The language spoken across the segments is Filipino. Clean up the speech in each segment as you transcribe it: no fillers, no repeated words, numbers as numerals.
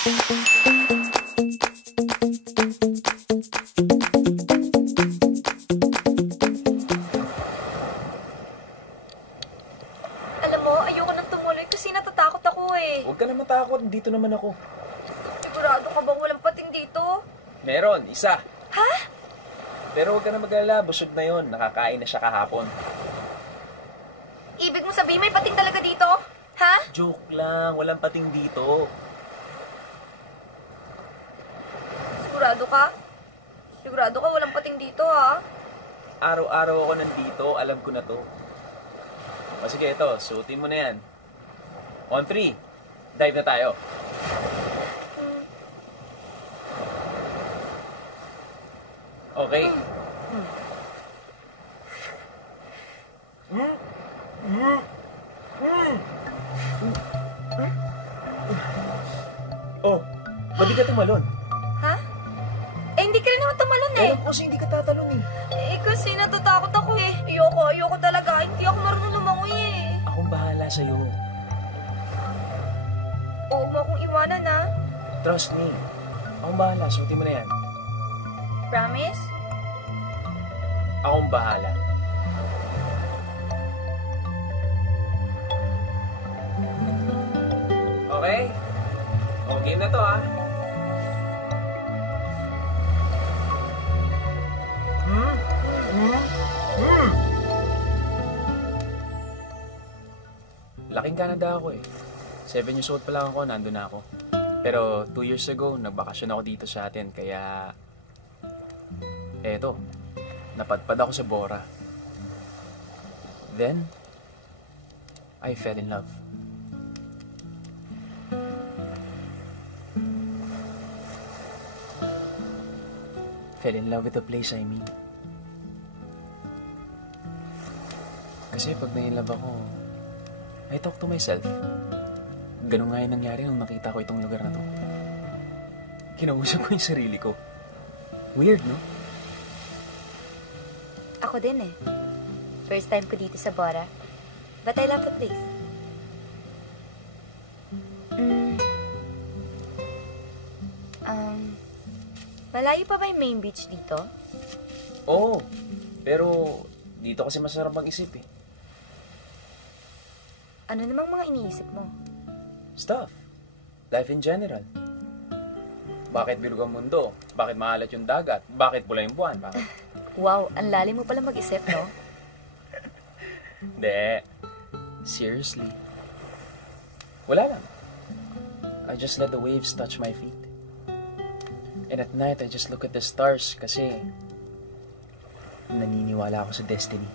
Alam mo, ayoko nang tumuloy kasi natatakot ako eh. Huwag ka na matakot, dito naman ako. Sigurado ka bang walang pating dito? Meron, isa. Ha? Pero huwag ka na mag-alala, busog na yon. Nakakain na siya kahapon. Ibig mo sabihin may pating talaga dito? Ha? Joke lang, walang pating dito. Sigurado ka? Sigurado ka walang pating dito ha? Araw-araw ako nandito, alam ko na to. O sige, ito, suotin mo na yan. On 3, dive na tayo. Okay. Oh, ba't di ka tumalon? Ha? Eh, hindi ka rin naman tumalon eh. Alam ko kasi hindi ka tatalon eh. Eh, kasi natatakot ako eh. Ayoko talaga. Hindi ako marunong lumangoy eh. Akong bahala sa'yo. Huwag mo akong iwanan ha. Trust me. Akong bahala, suotin mo na yan. Promise? Akong bahala. Okay? O, game na to ha. Laking Canada ako eh. 7 years old pa lang ako, nandun na ako. Pero 2 years ago, nagbakasyon ako dito sa atin, kaya... Eto, napadpad ako sa Bora. Then, I fell in love. Fell in love with the place, I mean. Kasi pag na-in-love ako, I talk to myself. Ganun nga yung nangyari nung nakita ko itong lugar na to. Kinausap ko yung sarili ko. Weird, no? Ako din eh. First time ko dito sa Bora. But I love the place. Malayo pa ba yung main beach dito? Oo. Pero dito kasi masarap mag-isip eh. Ano namang mga iniisip mo? Stuff. Life in general. Bakit bilog ang mundo? Bakit maalat yung dagat? Bakit pula yung buwan? Bakit? Wow, ang lalim mo pala mag-isip, no? Hindi. Seriously. Wala lang. I just let the waves touch my feet. And at night, I just look at the stars kasi naniniwala ako sa destiny.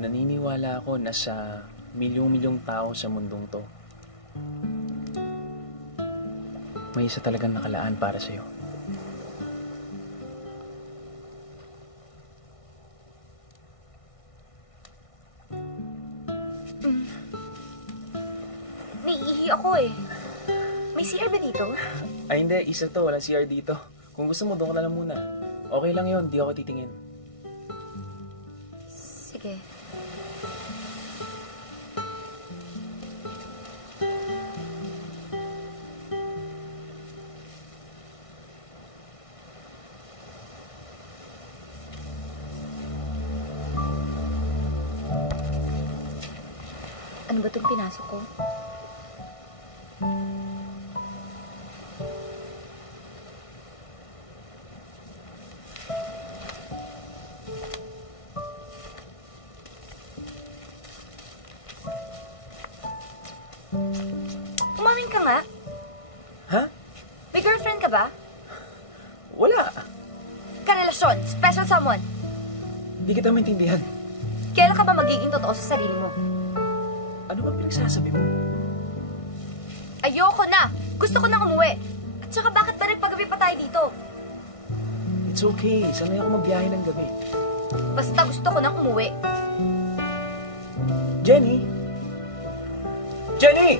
Naniniwala ako na sa milyong-milyong tao sa mundong to, may isa talagang nakalaan para sa'yo. Naiihi ako eh. May CR ba dito? Ay hindi, isa to. Walang CR dito. Kung gusto mo, doon ka na lang muna. Okay lang yun, di ako titingin. Sige. Ano ba itong pinasok ko? Umamin ka nga. Ha? May girlfriend ka ba? Wala. Karelasyon, special someone. Hindi kita maintindihan. Kailan ka ba magiging totoo sa sarili mo? Ano ba pinagsasabi mo? Ayoko na! Gusto ko nang umuwi. At saka bakit ba nagpagabi pa tayo dito? It's okay. Sanay ako magbiyahe ng gabi. Basta gusto ko nang umuwi. Jenny? Jenny!